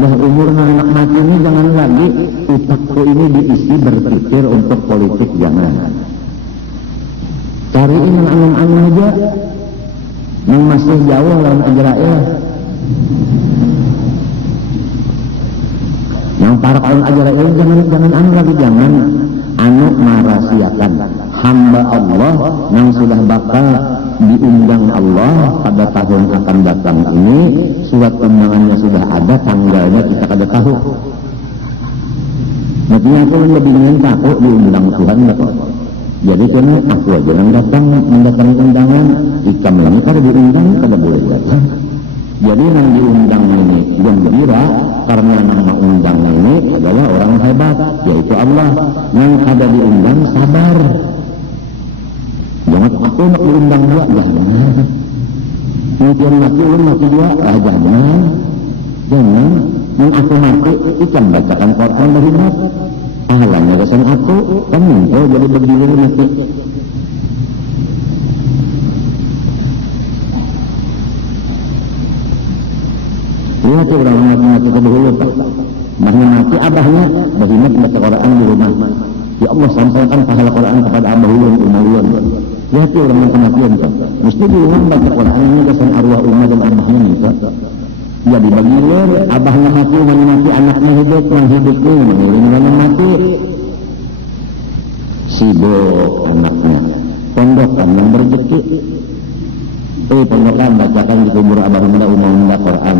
Udah umur anak mati ini jangan lagi utakku ini diisi berpikir untuk politik, jangan. Cariin yang aneh-aneh aja, yang masih jauh lawan Israel, yang para kaum Israel jangan anu lagi, jangan anu merahasiakan hamba Allah yang sudah bakal diundang Allah pada tahun akan datang ini. Surat undangannya sudah ada, tanggalnya kita kada tahu. Makanya aku lebih ingin takut diundang Tuhan kok. Jadi karena aku aja yang datang mendatangi undangan, ikam ini kada diundang kada boleh datang. Jadi yang diundang ini gembira karena nama undang ini adalah orang hebat, yaitu Allah. Yang kada diundang sabar. Jangan aku nak diundang juga, jangan. Mungkin mati juga, jangan. Yang aku mati, ikan bacakan Quran dari mat. Pahalanya kesan aku, kan muncul jadi berdiri mati. Lihat orang mati ke dahulu, Pak. Mahnya mati, abahnya berhimat baca Quran di rumah. Ya Allah, sampaikan pahala Quran kepada abah ulun, umawun. Lihat orang kematian, Pak. Mesti di rumah baca Quran ini kesan arwah umah dan abahnya nih, Pak. Ya dibagilir, abahnya mati, umahnya mati, anaknya hidup, yang hidupnya mengiring yang mati. Sibuk anaknya, pondokan yang berjeki. Pondokan bacakan di kubur abah umah Quran.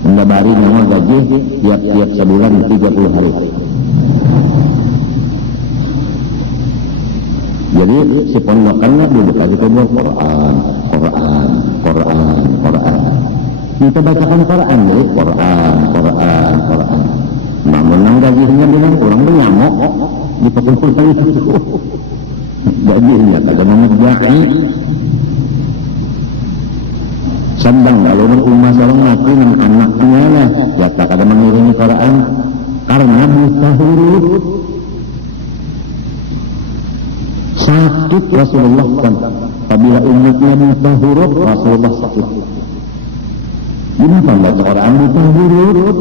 Mendabari nama gaji tiap-tiap sebulan 30 hari. Jadi si pondokannya duduk lagi kubur Quran. Kita bacakan Quran, jadi Quran. Namun yang gajinya bilang kurang nyamuk di pekumpul itu. Gajinya kagak nama jaki. Sedang kalau rumah seorang mati dengan anaknya lah, ya tak ada mengiringi Quran karena buta huruf. Sakit Rasulullah kan, apabila umatnya buta huruf, Rasulullah sakit. Gimana baca Quran buta huruf?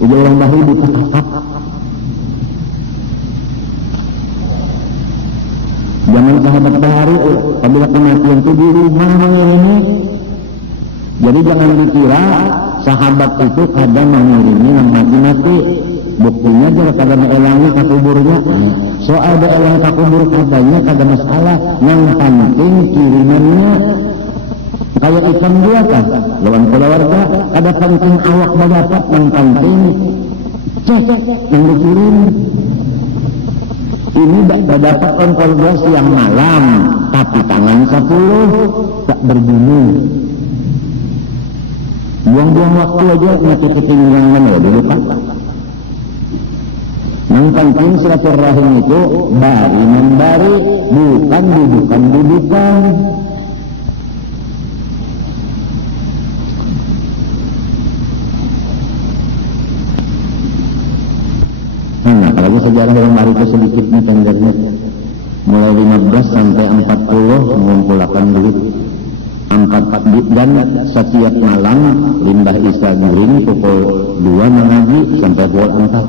Jadi orang bahari buta kakak. Jangan sahabat bahari, apabila kematian itu di rumah mengiringi. Jadi jangan dikira sahabat itu kadang mengiringi yang mati-mati. Buktinya juga kadang mengelangi ke kuburnya. Soal beelang ke kubur katanya kada masalah. Yang penting kirimannya. Kayak ikan dia kan, lawan keluarga, ada penting awak berdapat, yang penting cek yang dikirim. Ini tidak berdapat kontrol siang malam, tapi tangan 10 tak berbunyi. Buang-buang waktu aja masih ketinggalan ya dulu kan. Yang penting silaturahim itu bari membari, bukan dudukan. Nah, kalau sejarah orang baru itu sedikit nih tanggalnya. Mulai 15 sampai 40 mengumpulkan duit. 4 dan setiap malam limbah Isya Giring pukul 2 mengaji sampai pukul 4.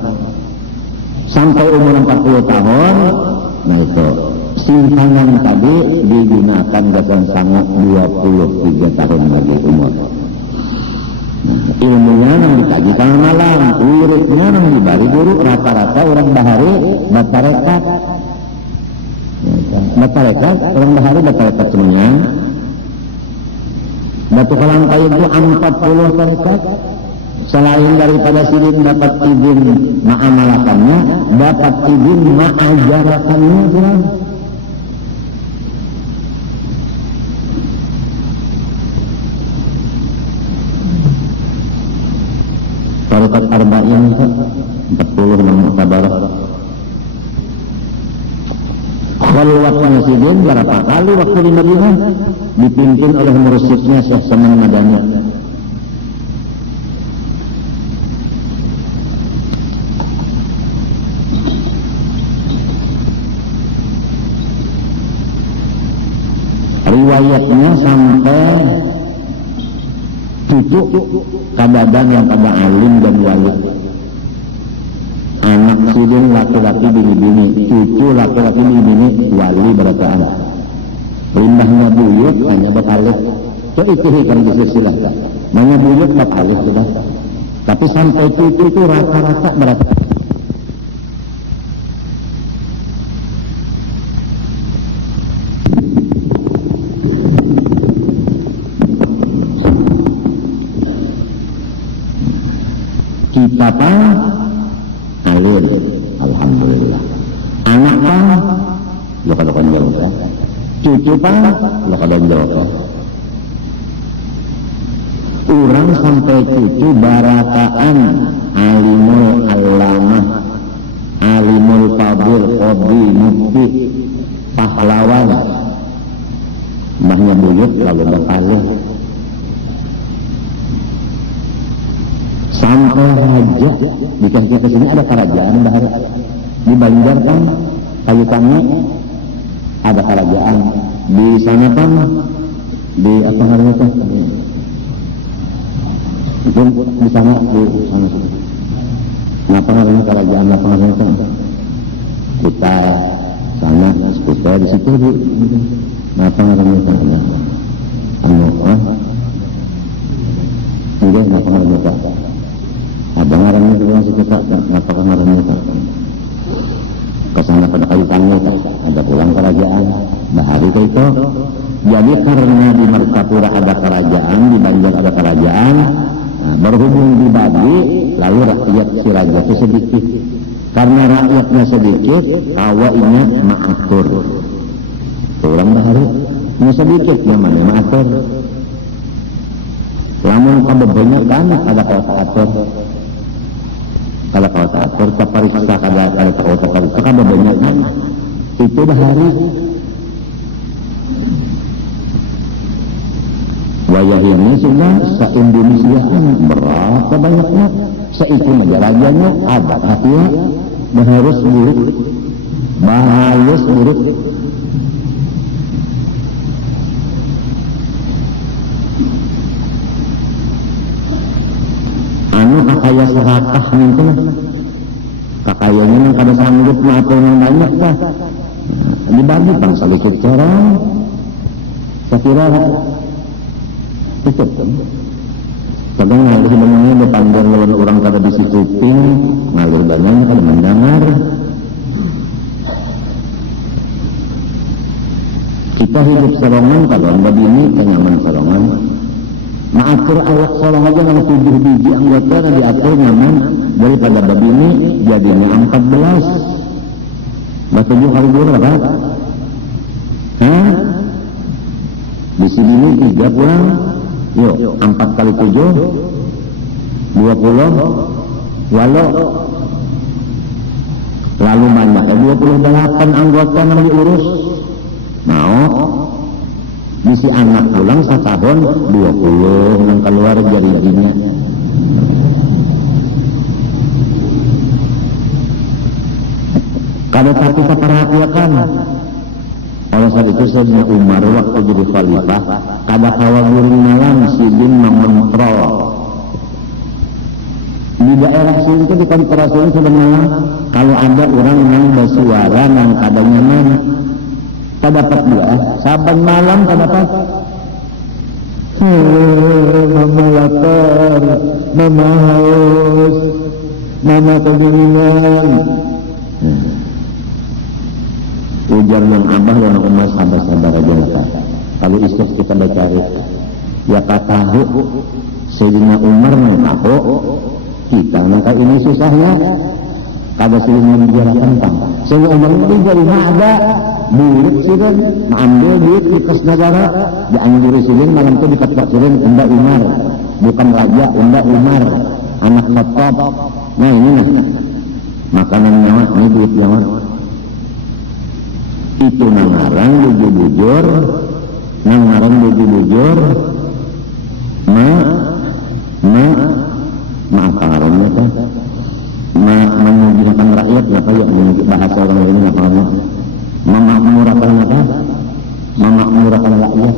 Sampai umur 40 tahun, nah itu simpanan tadi digunakan dengan sangat 23 tahun lagi umur. Ilmunya yang dikaji tengah malam, wiridnya yang dibari guru, rata-rata orang bahari batarekat. Orang bahari batarekat semuanya. Batu Kalangkai itu 40 tarekat. Selain daripada sidin dapat izin ma'amalakannya, dapat izin ma'ajarakannya juga. Tarekat arba'in 40 Mu'tabarah. Khalwatnya sidin berapa kali waktu di Madinah dipimpin oleh mursyidnya Syekh Saman Madani. Riwayatnya sampai 70 cucu kadang yang pada alim dan wali, anak sidin laki-laki bini-bini, cucu laki-laki bini-bini wali berataan, limbahnya buyut hanya beralih. So itu kan bisa silahkan hanya buyut beralih sudah, tapi sampai cucu itu rata-rata berapa. Kita alir, alhamdulillah. Anak lo kada jawab ya. Cucu lo kada jawab. Orang sampai cucu barakaan alimul alamah, alimul fadil, qadhi, mufti, pahlawan. Mbahnya buyut lalu berpaling. Sampai raja di kaki ke sini ada kerajaan bahari. Di Banjar kan kayu tangi ada kerajaan. Di sana kan di apa namanya tuh? Di sana apa namanya kerajaan apa namanya tuh? Kita sana kita di situ di apa namanya tuh? Enggak apa namanya tuh? Ada ngarannya itu masih kita, apakah ngarannya itu? Kesana pada kayu tangi, ada pulang kerajaan, bahari ke itu. Jadi karena di Martapura ada kerajaan, di Banjar ada kerajaan, nah, berhubung dibagi, lalu rakyat si raja itu sedikit. Karena rakyatnya sedikit, awalnya maatur. Pulang bahari, ini sedikit, yang mana maatur. Namun ada banyak kan, ada kota atur. Kalau kau tak atur, keperiksa kalau kau tak periksa, kan banyak kan? Itu bahari. Wayah ini sudah se-Indonesiaan berapa banyaknya? Seitu raja-rajanya ada hatinya, baharus buruk, bahalus buruk. Kakaya serakah itu lah, kakayanya yang kada sanggup maupun yang banyak dah, dibagi bang sedikit orang, saya kira cukup kan. Kadang ngalir sebenarnya berpanjang lawan orang kada bisi kuping, ngalir banyak kada mendengar. Kita hidup sorongan kalau bagi ini kenyaman sorongan. Maatur awak seorang aja yang 7 biji anggota dan diatur nyaman daripada babi ini jadinya 14. Baca 7 kali 2 berapa? Di sini 3 pulang. Yuk 4 kali 7 20. Lalu banyak 28 anggota yang diurus. Misi anak pulang setahun 20 yang keluar jari-jarinya. Kalau tapi kita perhatikan, oleh sebab itu Sayyidina Umar waktu jadi khalifah, kada kawagurin malam sidin mengontrol. Di daerah sini itu dikontrolin sebenarnya kalau ada orang yang bersuara yang kada nyaman. Dapat dia, saban malam dapat. Mama lapar, mama haus, mama kedinginan. Ujar yang abah dan umar sabar-sabar aja lah. Kalau istri kita bercari, ya tahu Sayyidina Umar tahu kita maka ini susahnya. Kada Sayyidina bicara tentang Sayyidina Umar itu dari ada duit silin, mengambil duit di kas negara, dianjur silin, malam itu diketok silin, Unda Umar, bukan raja, Unda Umar, anak Khattab. Nah ini nah, makanan nyawa, ini duit nyawa. Itu nangarang bujur-bujur, maaf aromnya kan, menyediakan rakyat, apa ya, bahasa orang lain apa memakmurkan apa? Memakmurkan rakyat.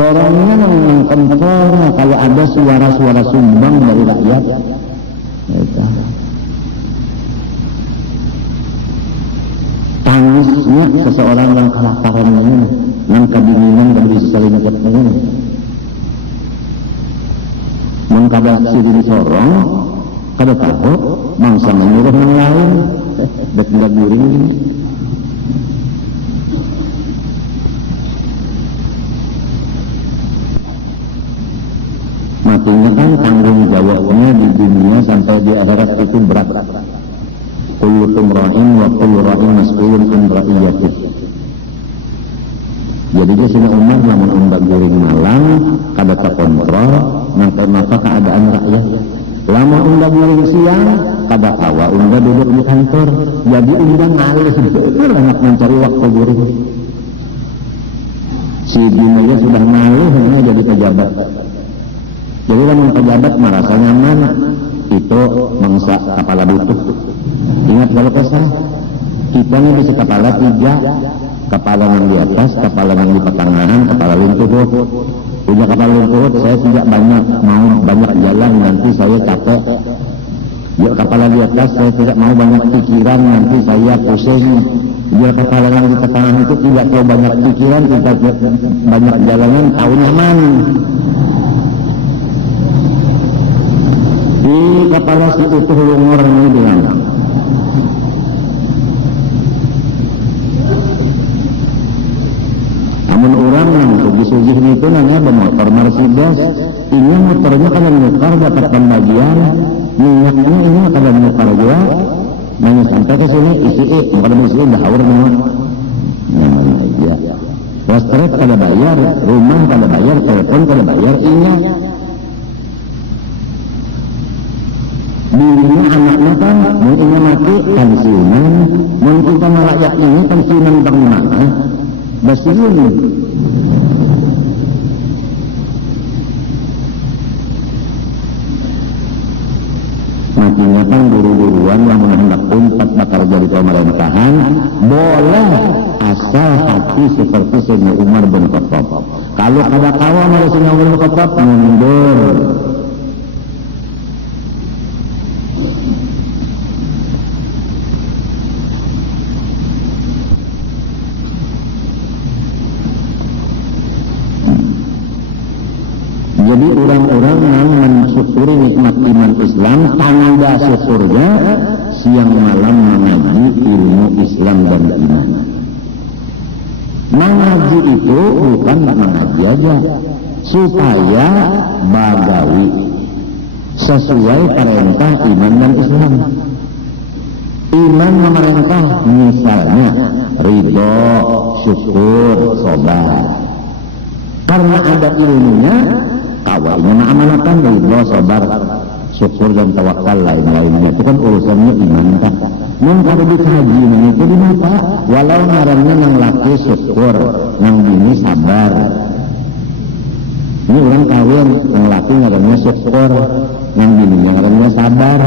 Sorongnya yang kontrolnya kalau ada suara-suara sumbang dari rakyat. Eta. Tangisnya seseorang yang kelaparan ini, yang kedinginan dan bisa saling ketemu. Mengkada sirin sorong, kada tahu, bangsa menyuruh yang lain, tidak guring. Matinya kan tanggung jawabnya di dunia sampai di akhirat itu berat. Kullukum ra'in wa kullu ra'in mas'ulun an ra'iyatih. Jadi dia sudah umar namun umbak guring malam kada terkontrol maka keadaan rakyat. Lama umbak guring siang kada kawa umbak duduk di kantor. Jadi umbak ngalih betul anak mencari waktu guring. Si dunia sudah ngalih jadi pejabat. Jadi kan pejabat merasa nyaman itu mangsa kepala butuh. Ingat kalau kesal kita ini bisa kepala 3, kepala yang di atas, kepala yang di pertengahan, kepala lingkup. Punya kepala lingkup saya tidak banyak mau banyak jalan nanti saya capek. Ya kepala di atas saya tidak mau banyak pikiran nanti saya pusing. Dia kepala yang di pertengahan itu tidak terlalu banyak pikiran kita banyak jalanan tahu nyaman. Di kepala si utuh lungor ini dengan namun orang yang sugi-sugi itu nanya bermotor Mercedes ini motornya kalau nyukar dapat pembagian minyaknya ini kalau nyukar juga nanya sampai ke sini isi bukan muslim dah awal memang nyaman aja listrik pada bayar rumah pada bayar telepon pada bayar ini dirinya anaknya kan mungkin mati pensiunan mungkin sama rakyat ini pensiunan bangunan basiun matinya kan guru-guruan yang menghendak umpat bakal jadi pemerintahan boleh asal hati seperti Sayyidina Umar bin Khattab. Kalau ada kawan dari Sayyidina Umar bin Khattab mundur. Jadi orang-orang yang mensyukuri nikmat iman Islam tanda syukurnya siang malam mengaji ilmu Islam dan iman. Mengaji itu bukan mengaji aja supaya bagawi sesuai perintah iman dan Islam. Iman memerintah misalnya ridho, syukur, sabar. Karena ada ilmunya awalnya amanatan ridho, sabar, syukur dan tawakal lain-lainnya itu kan urusannya iman tak. Nun kalau dikaji itu di mata walau ngarannya yang laki syukur, yang bini sabar. Ini orang kawin yang laki ngarannya syukur, yang bini ngarannya sabar.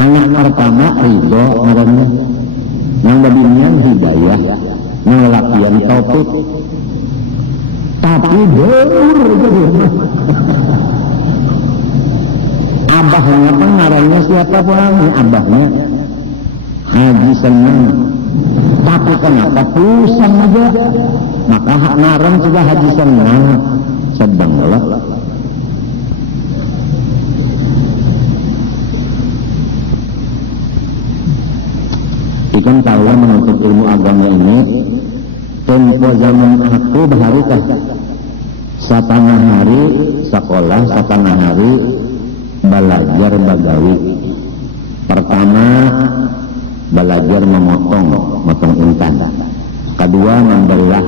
Anak pertama ridho ngarannya, yang bininya hidayah, yang lakian taufik. Tapi dur abahnya pengarangnya siapa pun abahnya Haji Senang tapi kenapa pusing aja maka hak ngarang sudah Haji Senang sedang lah ikan tahu menuntut ilmu agama ini tempo zaman aku baharukah setengah hari sekolah, setengah hari belajar bagawi. Pertama belajar memotong intan. Kedua membelah.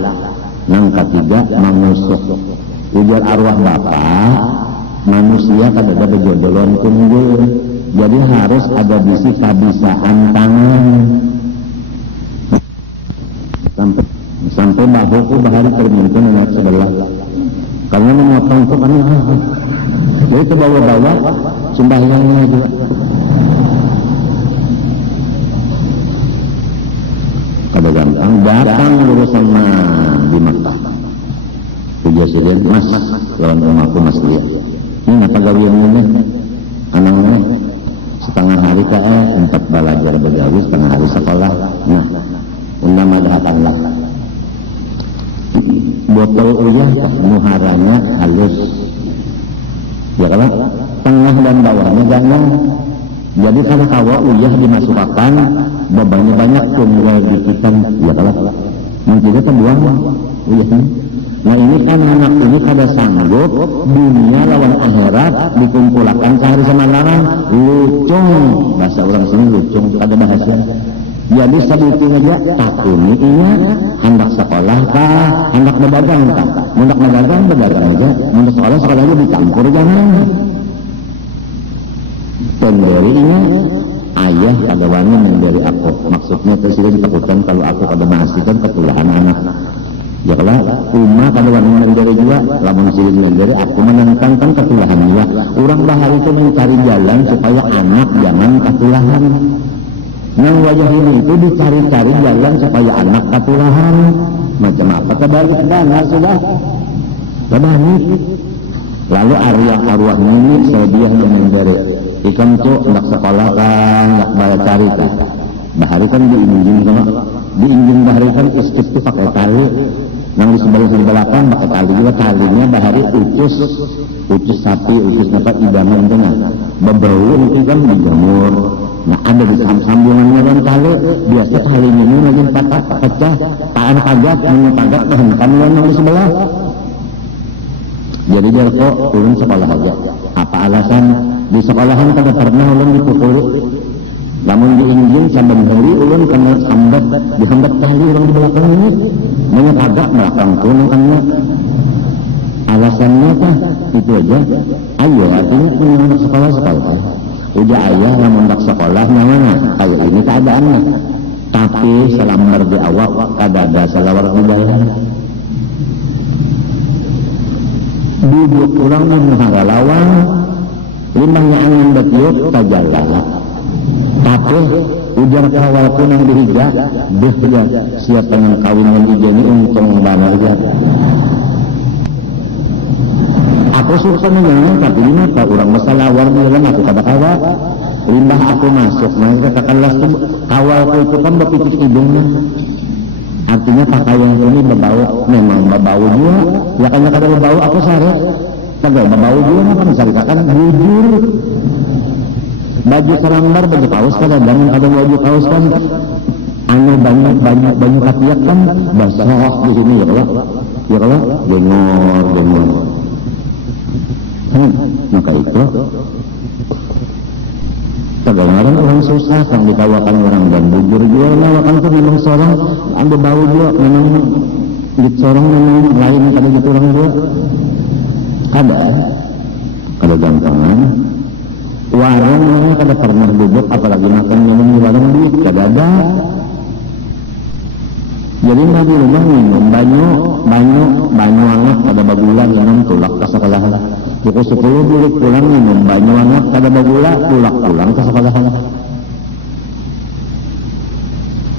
Yang ketiga mengusuk. Ujar arwah bapak, manusia kada ada bejodolan kunggul. Jadi harus ada bisi kabisaan tangan. Sampai bahuku bahari terminkan anak sebelah. Karena memotong itu kan jadi ke bawah-bawah sembahyangnya juga. kada gampang datang urusan di Makkah puja sirin mas lawan umaku mas dia ini apa gawian ini anaknya setengah hari tempat belajar begawi setengah hari sekolah nah undang datanglah botol uyah muharanya halus ya kalau tengah dan bawahnya jangan jadi kalau kawa uyah dimasukkan bebannya banyak tunggal dikitan ya kalau mungkin kebuang uyahnya nah ini kan anak ini kada sanggup dunia lawan akhirat dikumpulkan sehari semalam lucung bahasa orang sini lucung kada bahasa jadi sebutin aja takuni ini hendak sekolah kah hendak berdagang kah hendak berdagang aja hendak sekolah aja dicampur jangan pemberi ini ayah kada wani memberi aku maksudnya itu sudah ditakutkan kalau aku kada menghasilkan ketulahan anak ya kalau rumah kada wani memberi juga lamun silih memberi aku menentangkan ketulahan juga orang bahari itu mencari jalan supaya anak jangan ketulahan yang wajah ini itu dicari-cari jalan supaya anak ketulahan macam apa kebalik dana sudah kebalik lalu arwah ini saya dia yang memberi ikan cok nak sekolah kan nak bayar cari kan bahari kan diinjin bahari kan istri itu pakai tali yang di sebelah kan pakai tali juga talinya bahari ucus sapi ucus apa idaman itu nah berbau itu kan dijemur nah ada di sambungannya dan tali biasa talinya ini lagi patah pecah tahan kagat menyepagat bahankan yang di sebelah jadi dia kok turun sekolah aja apa alasan di sekolahan kada pernah ulun dipukuli namun diinjin sambil hari ulun kena dihambat tali ulun di belakang ini menyekagak belakang tunangannya alasannya kah itu aja ayo artinya punya sekolah udah ayah namun dak sekolah mana kayak ini keadaannya tapi selamar di awal kada ada selawar dibayar duduk orang menghara lawang limbahnya angin betiup tajala tapi ujar kawal pun yang dihija ya siapa yang kawin dengan hija ini untung banget aja aku suka menyanyi tapi ini apa orang masalah war bilang aku kada kawa limbah aku masuk mereka katakanlah kawalku itu kan berpitik hidungnya artinya pakaian ini berbau memang berbau juga ya karena kada berbau aku sare kagak berbau juga kan sarikakan bujur baju serambar baju kaos kada jangan ada baju kaos kan anu banyak katiak kan basah di sini ya kalau gengor maka itu kedengaran orang susah kan dikawakan orang dan bujur juga lawakan itu memang seorang ambil bau juga memang di seorang memang lain pada gitu orang juga kada gampangan warung mana kada pernah duduk apalagi makan minum di warung duit kada ada jadi nggak di rumah minum banyu hangat kada bagula minum tulak ke sekolah pukul 10 balik pulang minum banyu hangat kada bagula tulak pulang ke sekolah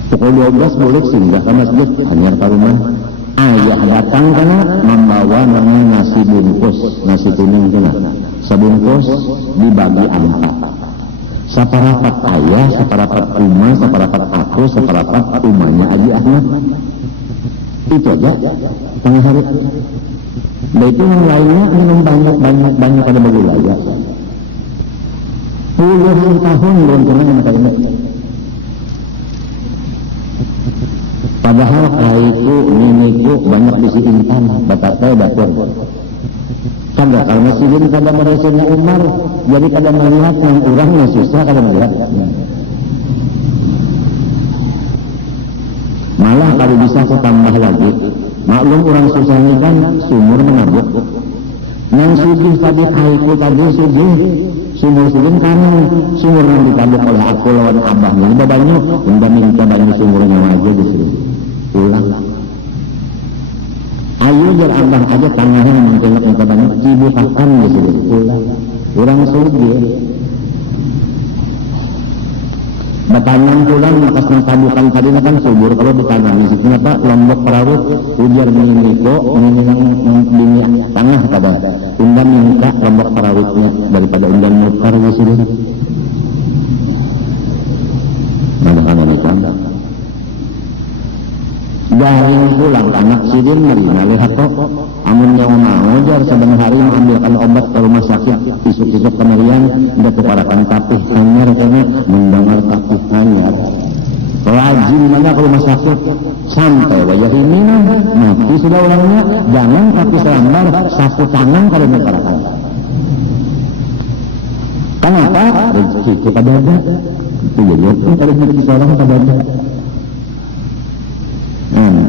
pukul 12 balik singgah ke masjid hanyar ke rumah ayah datang kana membawa namanya nasi bungkus nasi kuning kana sebungkus dibagi 4 seperapat ayah seperapat uma seperapat aku seperapat umanya Haji Ahmad itu aja tengah hari dan itu yang lainnya minum banyak pada bagula aja puluhan tahun belum pernah mata ini padahal kaiku, miniku banyak bisi intan batatnya dapur kada kalau silin kada meresenya Umar jadi kada melihat yang orangnya susah kada melihat malah kalau bisa tambah lagi maklum orang susah ini kan sumur menabuk yang sugih tadi kaiku tadi sugih sumur silin kamu sumur yang ditabuk oleh aku lawan abahnya udah banyak udah minta banyak sumurnya aja di sini pulang ayo biar abang aja tangannya mencelak yang banyak cibukakan di sini pulang orang sugih Batanam pulang makas nang kabukan tadi kan subur kalau ditanam di situ apa Lombok Parawut ujar miniko bini tanah pada undang minta Lombok Parawutnya daripada undang Mekar di sini. Garing pulang anak sidin marina lihat kok amun yang mau jar saben hari mengambilkan obat ke rumah sakit isuk-isuk kemarian udah keparakan tapih hanyar karena mendengar tapih hanyar rajin mana ke rumah sakit sampai wajah ini mati sudah orangnya jangan kaki selambar sapu tangan kalau keparakan. Kenapa? Rezeki kita ada itu jadi kalau rezeki seorang pada ada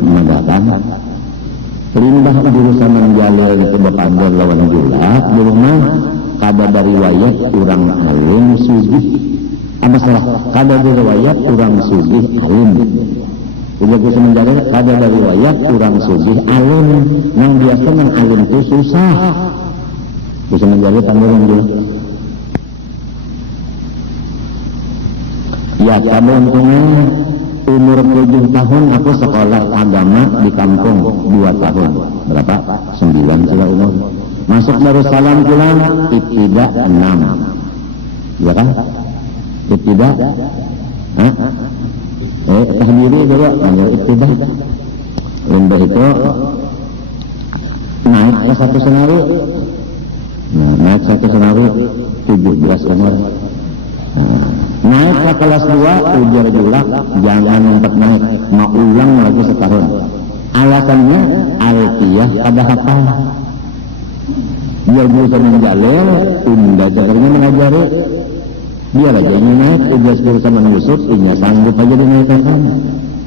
mendatang limbah jurusan menjalil itu berpandor lawan julat di rumah kada dari wayat kurang alim sugih apa salah kada dari wayat kurang sugih alim udah jurusan menjalil kada dari wayat kurang sugih alim yang biasa yang alim itu susah jurusan menjalil pandor yang julat ya kamu untungnya umur 7 tahun aku sekolah agama di kampung 2 tahun. Berapa? 9 sudah umur. Masuk Darussalam pulang ibtidah 6. Ya kan? Ibtidah? Hah? Tahdiri dulu panggil ibtidah. Lembah itu naik ke 1 senawi. Nah, naik 1 senawi 17 umur. Naik ke kelas 2 ujar julak jangan ngumpet naik mau ulang lagi setahun alasannya alfiyah pada hafal biar jurusan menjalil unda jakarnya mengajari biar aja ini naik ujar jurusan menyusut ini sanggup aja dinaikkan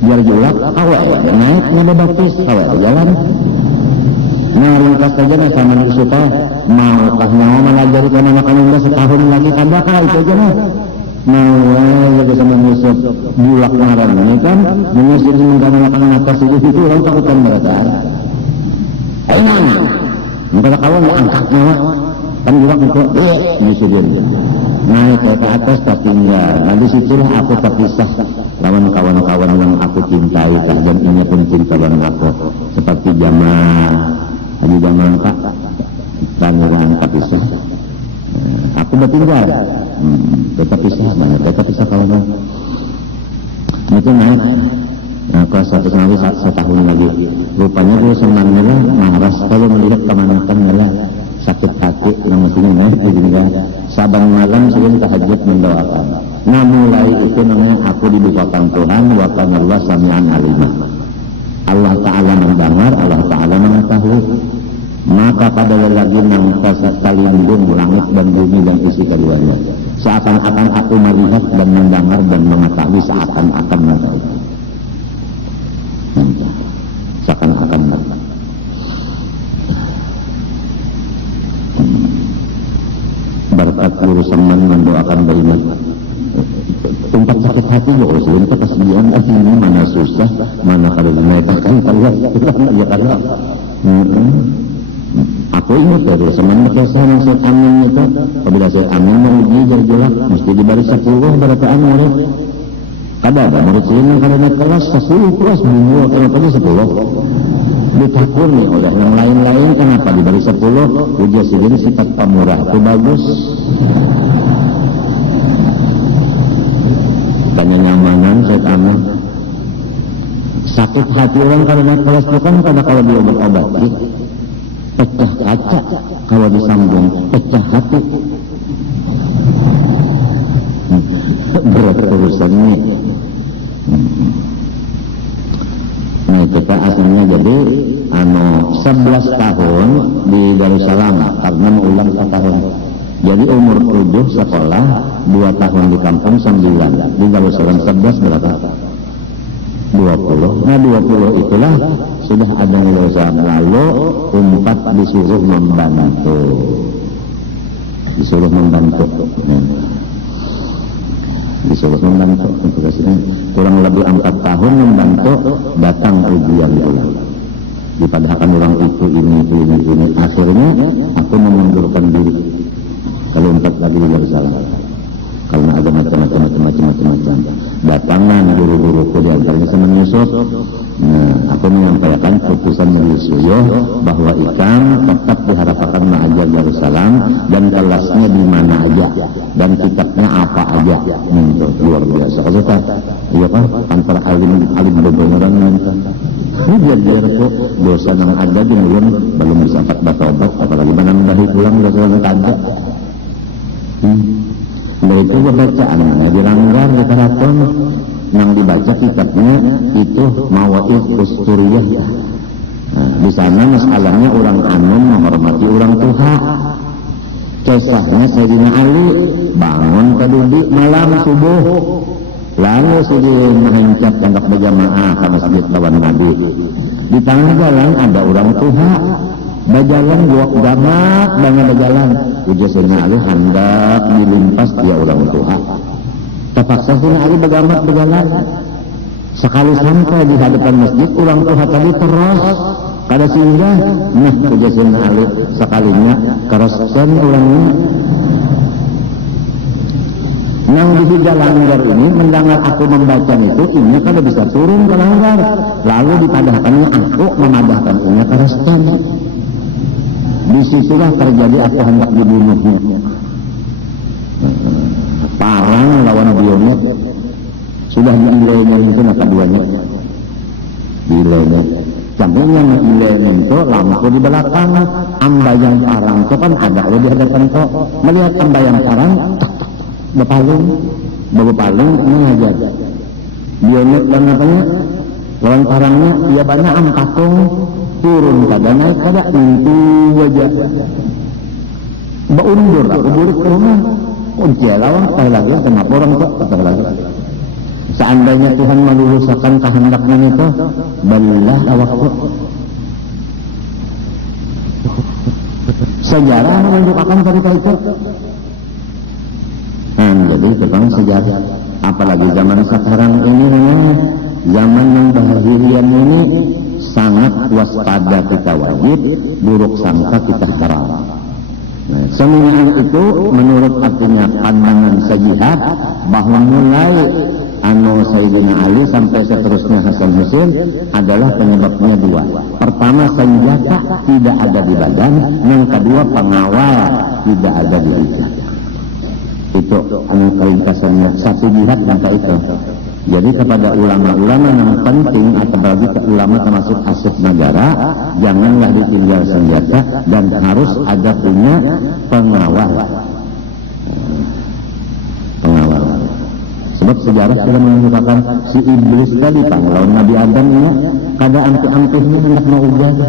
biar julak awak naik nada baptis awak jalan ringkas saja nih sama nyusutnya maukah mau mengajari karena makan unda setahun lagi kadakah itu aja nih mau bisa menyusup bulak marah ini kan menyusup di menggunakan atas itu orang takutan mereka mereka kawan angkatnya kan bulak itu menyusupin naik ke atas tapi enggak nah disitulah aku terpisah lawan kawan-kawan yang aku cintai dan ini pun cinta dengan aku seperti zaman Pak dan orang terpisah aku bertinggal tetap pisah kalau itu naik kelas 1 hari setahun lagi rupanya dia senangnya marah kalau melihat kemanakan sakit hati yang mestinya naik sehingga saban malam sering tahajud mendoakan nah mulai itu namanya aku dibukakan Tuhan wa kana Allah sami'an alimah Allah Ta'ala mendengar Allah Ta'ala mengetahui maka pada lelaki yang terlindung langit dan bumi dan isi keduanya seakan-akan aku melihat dan mendengar dan mengetahui seakan-akan mengetahui seakan-akan mengetahui berkat urusan mendoakan beriman tempat sakit hati ya usul itu kasihan ini mana susah mana kalau dinaikkan terlihat ya kalau aku ingat dari semen kesan Syed Amin itu apabila Syed Amin mau uji jelak mesti diberi 10 berapaan murid ada murid sini kalau naik kelas 10 kelas bingung kenapa 10 ditakuni oleh yang lain-lain kenapa diberi 10 uji segini sifat pemurah itu bagus tanya nyamanan Syed Amin sakit hati orang kalau naik kelas itu kan pada kalau diobat-obati pecah kaca kalau disambung pecah hati berat urusannya nah kita aslinya jadi 11 tahun di Darussalam karena mengulang tahun jadi umur 7 sekolah 2 tahun di kampung 9 di Darussalam 11 berapa 20 nah 20 itulah sudah ada lulusan lalu 4 disuruh membantu disuruh membantu kurang lebih 4 tahun membantu datang ujian ulang dipadahkan orang itu ini akhirnya aku memundurkan diri kalau 4 lagi di Darussalam karena ada macam-macam. Datangan guru-guruku di antaranya sama Yusuf. Nah, aku menyampaikan putusan Majelis Syuyukh bahwa Ikang tetap diharapkan mengajar Darussalam dan kelasnya di mana aja dan kitabnya apa aja. Itu luar biasa. Kalau iya kan antara alim beberang nanti. Ini biar kok dosa yang ada di mulut belum bisa bertobat, apalagi menambahi pulang dosa yang ada. Dari itu bacaannya dilanggar di keraton yang dibaca kitabnya itu Mawaid Usturiyah. Nah, di sana masalahnya orang anu menghormati orang tua. Kisahnya Sayyidina Ali bangun kedudi malam subuh lalu sudah menghancap tangkap berjamaah ke masjid lawan Nabi. Di tengah jalan ada orang tua berjalan buat gamak banyak berjalan. Ujar Sayyidina Ali hendak dilimpas dia orang tua. Terpaksa Sayyidina Ali bergamak-berjalan. Sekali sampai di hadapan masjid, orang tua tadi terus pada singgah. Nah, ujar Sayyidina Ali sekalinya keroskan orangnya. Yang di jalan ini mendengar aku membaca itu, ini kan bisa turun ke langgar. Lalu dipadahkannya aku memadahkan ini keroskan. Disitulah terjadi aku hendak dibunuhnya. Parang lawan biomet sudah diilainya itu keduanya. Diilainya. Campurnya diilainya itu lampu di belakang. Ambayang parang itu kan ada kalau di hadapan kok. Melihat ambayang parang, berpalung mengajar. Biomet dan apanya? Lawan parangnya dia banyak ampatung. Turun pada naik pada itu wajah beundur aku burik ke rumah lawan lagi kenapa orang kok lagi seandainya Tuhan meluruskan kehendaknya itu balilah awakku. Sejarah menunjukkan cerita itu. Nah, jadi tentang sejarah apalagi zaman sekarang ini zaman yang baharian ini sangat waspada kita wajib, buruk sangka kita haram. Nah, semuanya itu menurut artinya pandangan sejihad bahwa mulai Sayyidina Ali sampai seterusnya Hasan Husain adalah penyebabnya dua. Pertama, senjata tidak ada di badan, yang kedua pengawal tidak ada di lidah. Itu keringkasannya satu jihad maka itu. Jadi kepada ulama-ulama yang penting atau bagi ulama termasuk aset negara, janganlah ditinggal senjata dan harus ada punya pengawal. Pengawal. Sebab sejarah sudah menunjukkan si iblis tadi pahlawan Nabi Adam ini kada ampi-ampihnya hendak mau jaga.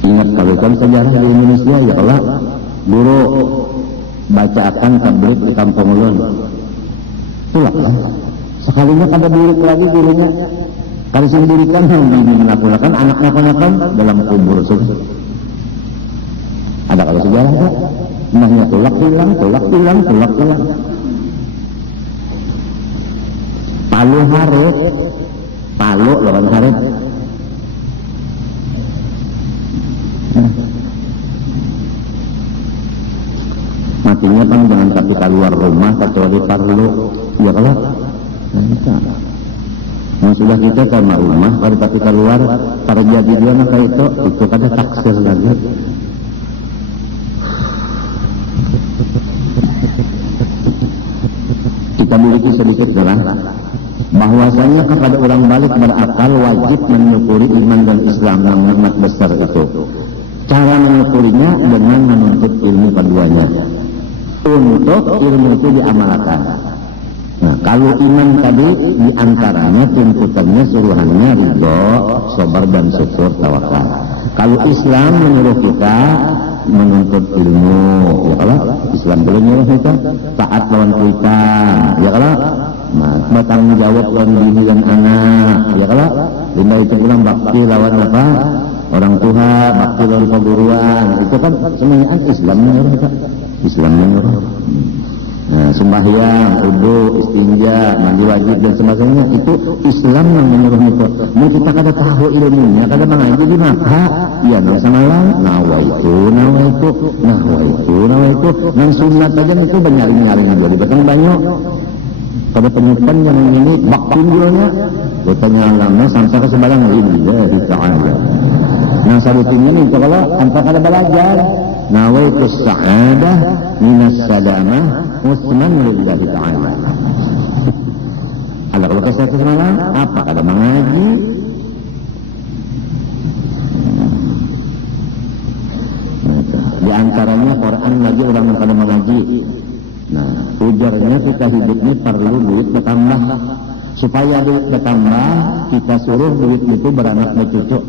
Ingat kalau kan sejarah di Indonesia ya Allah, guru bacakan tablik di kampung ulun. Itulah sekalinya pada buruk lagi gurunya kalau sendirikan yang melakukan anaknya ponakan dalam kubur sudah ada kalau sejarah tak nahnya tulak hilang palu haret palu lawan haret matinya kan jangan tapi keluar rumah kecuali parlu ya kalau sudah kita sama rumah kalau tapi keluar terjadi dia maka itu kada taksir lagi. Kita miliki sedikit jelas bahwasanya kepada orang balik berakal wajib menyukuri iman dan Islam yang nikmat besar itu. Cara menyukurinya dengan menuntut ilmu keduanya. Untuk ilmu itu diamalkan. Nah, kalau iman tadi diantaranya tuntutannya suruhannya ridho, sabar dan syukur tawakal. Kalau Islam menyuruh kita menuntut ilmu, ya kalau Islam boleh nyuruh kita taat lawan kita, ya kalau bertanggung jawab lawan diri dan anak, ya kalau linda itu pulang bakti lawan apa orang tua, bakti lawan keguruan, itu kan semuanya Islam menyuruh kita. Islam menyuruh. Nah, sembahyang, wudu, istinja, mandi wajib dan sebagainya itu Islam yang menyuruh itu. Mau kita kada tahu ilmunya, kada mengaji di maka, ya nang samalang, nawaitu. Nang sunat aja itu banyak-banyak juga di batang banyak. Pada penyutan yang ini bak tunjulnya, bertanya alamnya sampai ke sebalang lillahi ta'ala. Nang sabutin ini kalau tanpa kada belajar. Nawaitu sa'adah minas salamah musman lillahi ta'ala. Ada kalau kesal semalam apa kada mengaji? Di antaranya Quran lagi orang yang kada mengaji. Nah, ujarnya kita hidup ini perlu duit bertambah. Supaya duit bertambah, kita suruh duit itu beranak bercucuk.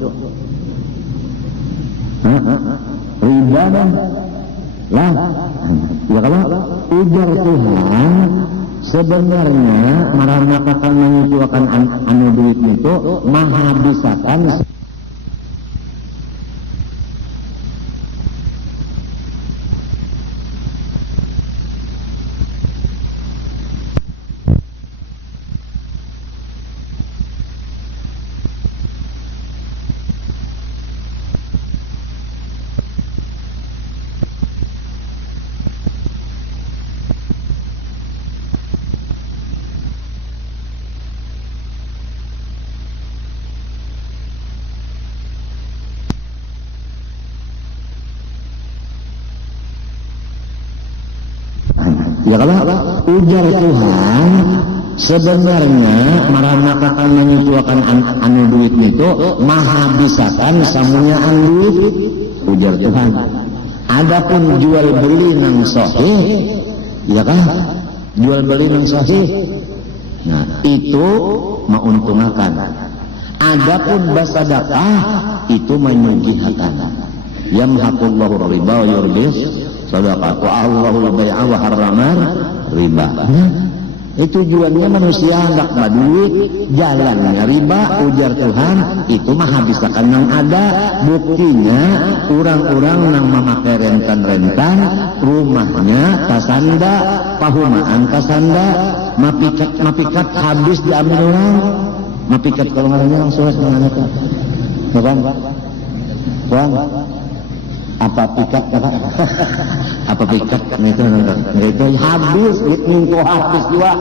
Riba dong lah ya kalau ujar Tuhan sebenarnya marahnya akan menyuciwakan anu duit itu menghabiskan ya kalau ujar Tuhan sebenarnya marahna akan menyuciwakan anu duit itu menghabiskan samunya duit ujar Tuhan. Adapun jual beli nang sahih ya kan jual beli nang sahih nah itu menguntungkan. Adapun bersedekah itu menyucihakan. Yamhaqullahu riba wa yurbis sadaqah wa Allahul bai'a wa harramar riba. Itu tujuannya manusia hendak duit, jalannya riba, ujar Tuhan, itu mah habiskan yang ada. Buktinya orang-orang yang memakai rentan-rentan, rumahnya kasanda, pahumaan kasanda, mapikat habis diambil orang. Mapikat kalau ngaranya langsung menanyakan. Bukan? Bukan? Apa pikat apa pikat itu habis gitu habis juga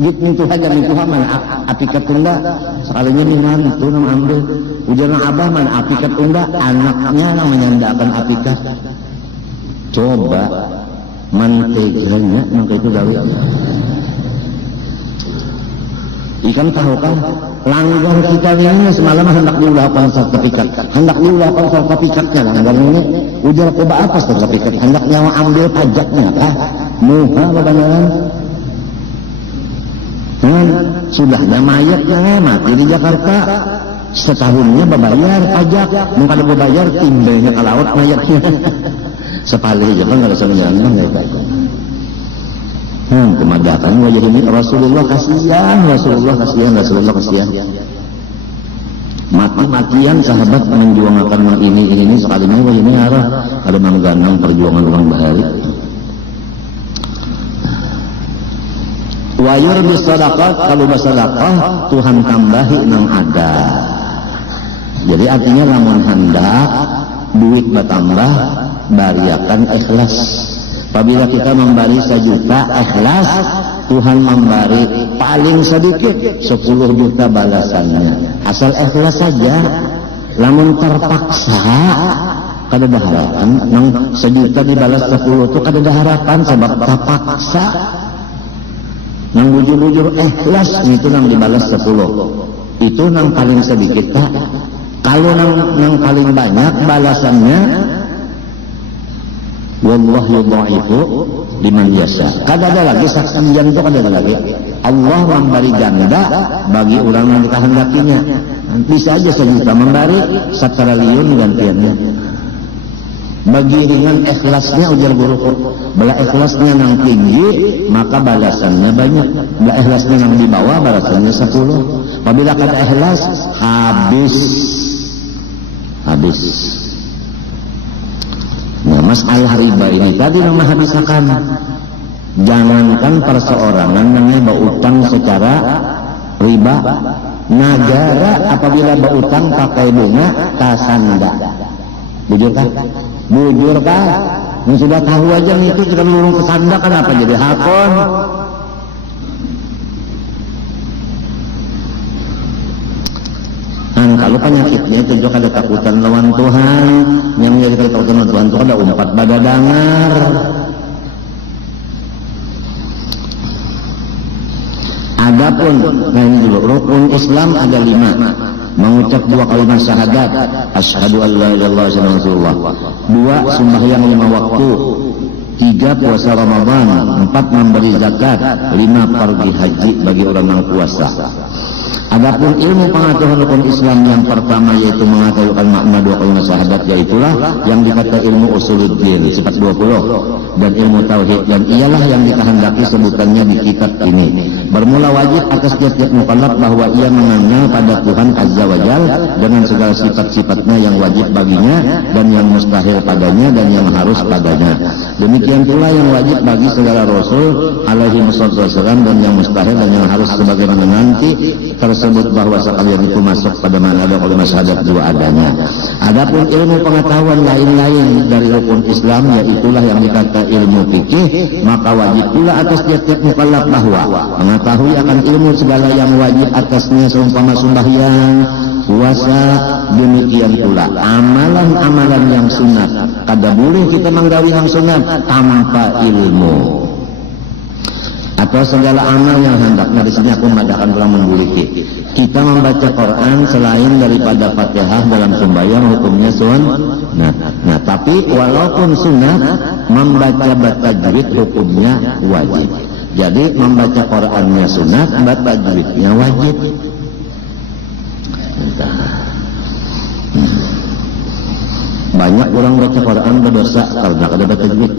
gitu aja gitu mana apikat tunda sekalinya minan itu nang ambil ujarna abah mana apikat tunda anaknya nang menyandakan apikat coba manteganya nang itu gawe ikan tahu kan langgar kita ini semalam hendak diulahkan sertifikat hendak diulahkan sertifikatnya langgar ini ujar coba apa sertifikat hendak nyawa ambil pajaknya kah muha beneran sudahnya mayatnya mati di Jakarta setahunnya berbayar pajak mungkin ada berbayar timbelnya ke laut mayatnya sepali aja kan nggak ada sebenarnya nggak kemadakan wajah ini Rasulullah kasihan mati-matian sahabat menjuangkan ini sekalinya wajah ini ada mengganang perjuangan orang bahari wayur bisadaqat kalau bersedekah Tuhan tambahi nang ada jadi artinya lamun hendak duit bertambah bariakan ikhlas. Apabila kita memberi 1 juta ikhlas, Tuhan memberi paling sedikit 10 juta balasannya. Asal ikhlas saja, lamun terpaksa, kada ada harapan. Nang 1 juta dibalas 10 itu kada ada harapan sebab terpaksa. Nang bujur-bujur ikhlas itu nang dibalas 10. Itu nang paling sedikit tak. Kalau nang paling banyak balasannya wallahu yudha'ifu liman yasha. Kada ada lagi saksian itu kada ada lagi. Allah memberi janda bagi orang yang dikehendakinya. Bisa aja 1 juta memberi 1 triliun gantiannya. Bagi ringan ikhlasnya ujar guruku. Bala ikhlasnya yang tinggi maka balasannya banyak. Bala ikhlasnya yang di bawah balasannya 10. Apabila kada ikhlas habis. Nah, masalah riba ini tadi yang menghabiskan Jangankan perseorangan namanya berutang secara riba, negara apabila berutang pakai bunga tasanda. Bujur kan? Bujur kan? Yang sudah tahu aja itu jika mengurung kesanda kenapa jadi hakon? Kalau penyakitnya itu juga ada takutan lawan Tuhan, yang menjadi takutan lawan Tuhan itu ada umpat badadangar. Adapun, nah ini dulu, rukun Islam ada 5. Mengucap 2 kalimat syahadat, asyhadu an la ilaha illallah wa rasulullah. 2 sembahyang 5 waktu. 3 puasa Ramadan. 4 memberi zakat. 5 pergi haji bagi orang yang puasa. Adapun ilmu pengetahuan rukun Islam yang pertama yaitu mengetahui makna 2 kalimat syahadat, yaitulah yang dikata ilmu usuluddin sifat 20 dan ilmu tauhid, dan ialah yang dikehendaki sebutannya di kitab ini. Bermula wajib atas setiap mukallaf bahwa ia mengenal pada Tuhan Azza wa Jalla dengan segala sifat-sifatnya yang wajib baginya dan yang mustahil padanya dan yang harus padanya. Demikian pula yang wajib bagi segala rasul alaihi wassalam dan yang mustahil dan yang harus sebagaimana nanti tersebut bahwa sekalian itu masuk pada mana ada kalimat syahadat 2 adanya. Adapun ilmu pengetahuan lain-lain dari rukun Islam yaitulah yang dikata ilmu fikih, maka wajib pula atas tiap-tiap mukallaf bahwa mengetahui akan ilmu segala yang wajib atasnya seumpama sembahyang, puasa, demikian pula amalan-amalan yang sunat. Kada boleh kita menggawi yang sunat tanpa ilmu. Atau segala amal yang hendak. Nah, di sini aku mengadakan ulang membuliti. Kita membaca Quran selain daripada Fatihah dalam sembahyang hukumnya sunat. Nah, tapi walaupun sunat, membaca tajwid hukumnya wajib. Jadi membaca Qurannya sunat, baca tajwidnya wajib. Banyak orang baca Quran berdosa karena ada baca tajwid.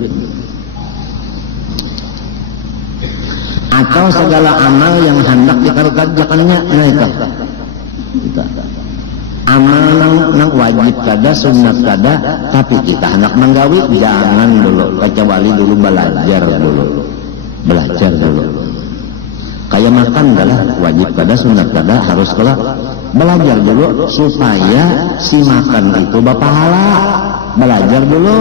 Atau segala amal yang hendak dikerjakannya, nah itu amal nang wajib kada, sunat kada, tapi kita hendak menggawi, jangan dulu, kecuali dulu belajar dulu. Kayak makan adalah wajib kada, sunat kada, harus kada, belajar dulu supaya si makan itu berpahala. Belajar dulu,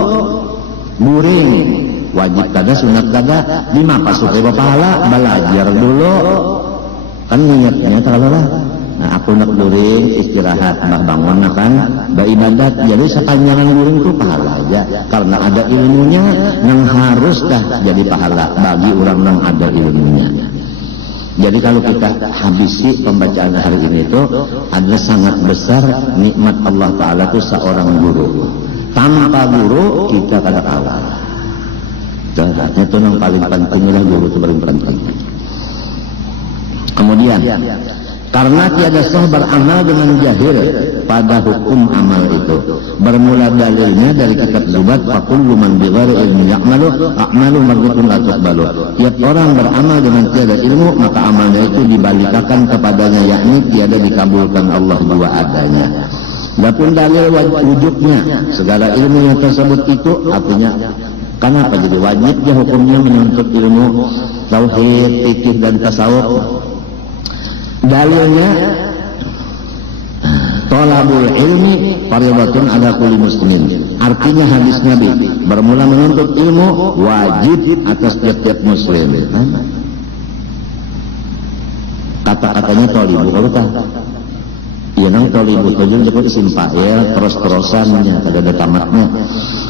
guring. Wajib kada, sunat kada, 5 pasukai berpahala, belajar dulu. Kan niatnya terlalu. Nah, aku nak guring, istirahat, mbah bangun kan, beribadat. Jadi sepanjangan guring itu pahala aja. Karena ada ilmunya, yang harus dah jadi pahala bagi orang yang ada ilmunya. Jadi kalau kita habisi pembacaan hari ini itu, ada sangat besar nikmat Allah Ta'ala itu seorang guru. Tanpa guru, kita kada kalah. Itu yang paling penting lah, guru itu paling penting. Kemudian karena tiada sah beramal dengan jahil pada hukum amal itu. Bermula dalilnya dari kitab Zubat, fakullu man bighairi ilmi ya'malu a'malu mardutun la tuqbalu. Tiap orang beramal dengan tiada ilmu, maka amalnya itu dibalikkan kepadanya, yakni tiada dikabulkan Allah 2 adanya. Adapun dalil wujudnya segala ilmu yang tersebut itu artinya kenapa jadi wajibnya hukumnya menuntut ilmu tauhid, fikih dan tasawuf. Dalilnya thalabul ilmi fardhatun ala kulli muslimin. Artinya hadis Nabi bermula menuntut ilmu wajib atas tiap-tiap muslim. Kata-katanya thalibu kalau tak ya nang thalibu itu juga isim fa'il terus-terusannya ada tamatnya.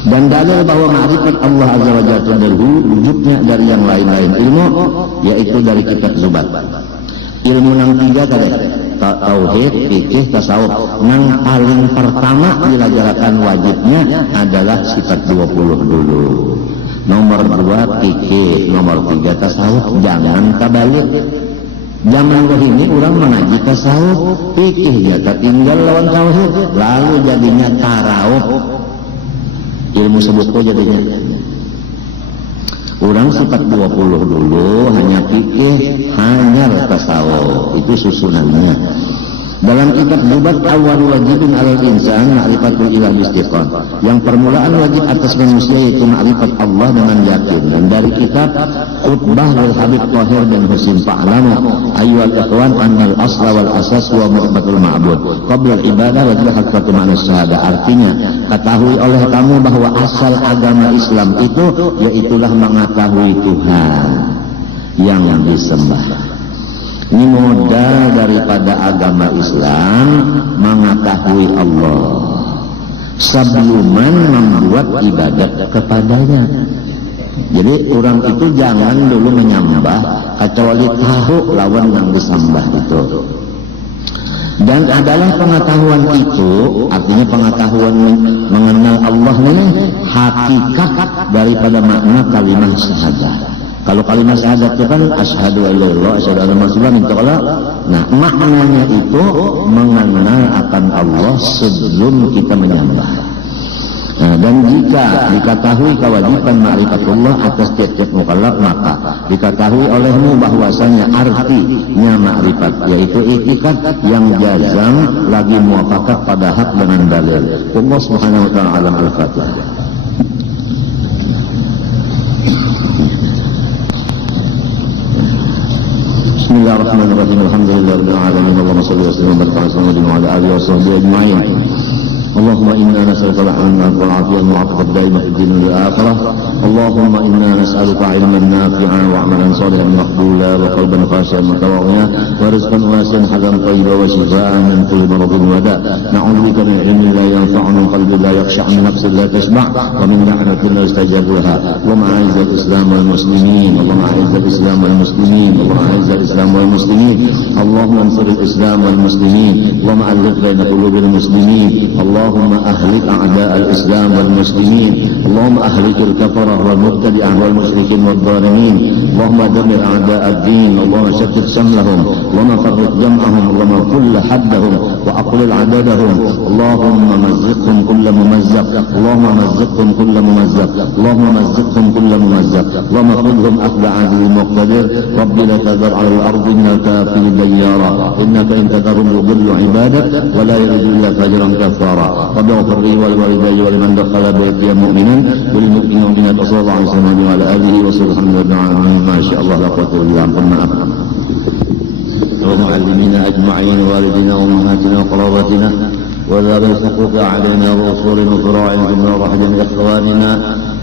Dan dalil bahwa ma'rifat Allah Azza wa Jalla dari wujudnya dari yang lain-lain ilmu, yaitu dari kitab Zubat. Ilmu yang 3 tadi, tauhid, fikih, tasawuf. Yang paling pertama diajarkan wajibnya adalah sifat 20 dulu. Nomor 2 fikih, nomor 3 tasawuf. Jangan terbalik. Zaman ini orang mengaji tasawuf, fikih ya tinggal lawan tauhid, lalu jadinya tarawuf. Ilmu sebutku jadinya orang sifat 20 dulu, hanya fikih, hanya tasawuf, itu susunannya. Dalam kitab Zubat awal wajibin alal insan ma'rifatul ilah istiqam. Yang permulaan wajib atas manusia yaitu ma'rifat Allah dengan yakin. Dan dari kitab Khutbah wal Habib Tahir dan Husin Fa'lamu ayyuhal ikhwan annal asla wal asas wa murbatul ma'bud qabla ibadah wa haqqatu ma'nas syahada. Artinya, ketahui oleh kamu bahwa asal agama Islam itu yaitulah mengetahui Tuhan yang disembah. Ini modal daripada agama Islam, mengetahui Allah sebelum membuat ibadat kepadanya. Jadi orang itu jangan dulu menyembah kecuali tahu lawan yang disembah itu. Dan adalah pengetahuan itu, artinya pengetahuan mengenal Allah ini hakikat daripada makna kalimat syahadat. Kalau kalimat syahadat itu kan asyhadu an la ilaha illallah, asyhadu anna muhammadan rasulullah. Nah, maknanya itu mengenal akan Allah sebelum kita menyembah. Nah, dan jika diketahui kewajiban ma'rifatullah atas tiap-tiap mukallaf, maka diketahui olehmu bahwasanya artinya ma'rifat yaitu itikad yang jazam lagi muafakat pada hak dengan dalil. Allah Subhanahu wa taala alam al-Fatihah. Bismillahirrahmanirrahim. Alhamdulillahirabbil alamin. Allahumma shalli wa sallim wa barik ala alihi wa sahbihi ajma'in. اللهم إنا نسألك الحمد والعافية المعافاة الدائمة في الدين والآخرة. اللهم إنا نسألك علما نافعا وعملا صالحا مقبولا وقلبا خاشعا متواضعا ورزقا واسعا حلالا طيبا وشفاء من كل مرض وداء. نعوذ بك من علم لا ينفع من قلب لا يخشع من نفس لا تشبع ومن لعنة لا يستجاب لها. اللهم أعز الإسلام والمسلمين. اللهم أعز الإسلام والمسلمين. اللهم أعز الإسلام والمسلمين. اللهم انصر الإسلام والمسلمين. اللهم ألف بين قلوب المسلمين. اللهم أهلك أعداء الإسلام والمسلمين. اللهم أهلك الكفرة والمبتدعة والمشركين والظالمين. اللهم دمر أعداء الدين. اللهم شتت شملهم. اللهم فرق جمعهم. اللهم كل حدهم وأقلل عددهم. اللهم مزقهم كل ممزق. اللهم مزقهم كل ممزق. اللهم مزقهم كل ممزق. اللهم خذهم أخذ عزيز مقتدر. رب لا تذر على الأرض من الكافرين ديارا إنك إن تذرهم يضل عبادك ولا يلد إلا فاجرا كفارا. رب اغفر لي ولوالدي ولمن دخل بيتي مؤمنا وللمؤمنين والمؤمنات صلى الله عليه وسلم وعلى آله وصحبه وسلم. ما شاء الله لا قوة إلا بالله. ومعلمينا أجمعين والدينا وأمهاتنا وقرابتنا وذوي الحقوق علينا وأصولنا وفراعنا ثم رحمة إخواننا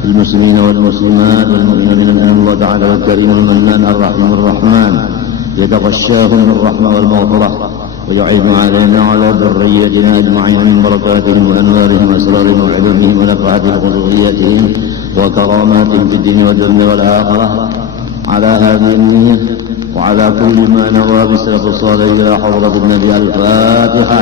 المسلمين والمسلمات والمؤمنين من الله تعالى الكريم المنان الرحيم الرحمن يتغشاهم بالرحمة والمغفرة ويعين علينا على ذريتنا أجمعين من بركاتهم وأنوارهم وأسرارهم وعلومهم ونفعاتهم وخصوصياتهم وكراماتهم في الدين والدنيا والآخرة. على هذه النية وعلى كل ما نوى بسلف الصالح إلى حضرة النبي. الفاتحة.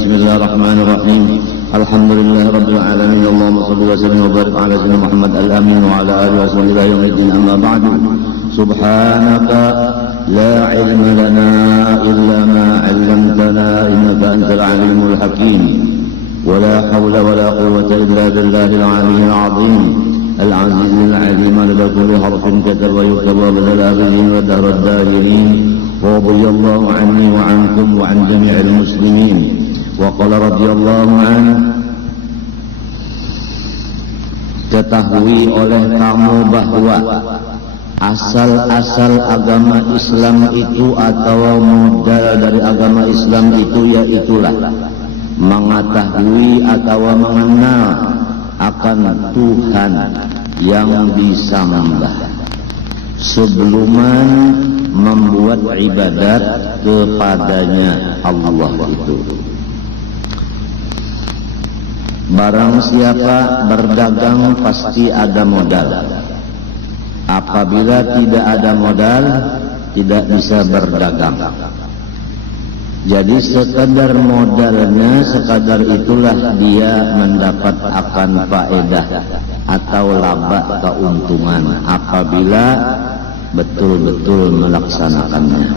بسم الله الرحمن الرحيم. الحمد لله رب العالمين. اللهم صل وسلم وبارك على سيدنا محمد الأمين وعلى آله وصحبه إلى يوم الدين. أما بعد. سبحانك لا علم لنا إلا ما علمتنا إنك أنت العليم الحكيم. ولا حول ولا قوة إلا بالله العلي العظيم العزيز العليم على كل حرف كتب ويكتب وبدل الآبدين ودهر الداهرين. ورضي الله عني وعنكم وعن جميع المسلمين. وقال رضي الله عنه. Ketahui oleh kamu bahwa asal-asal agama Islam itu atau modal dari agama Islam itu yaitulah mengetahui atau mengenal akan Tuhan yang disembah sebelum membuat ibadat kepadanya Allah itu. Barang siapa berdagang pasti ada modal. Apabila tidak ada modal, tidak bisa berdagang. Jadi sekadar modalnya, sekadar itulah dia mendapat akan faedah atau laba keuntungan. Apabila betul-betul melaksanakannya.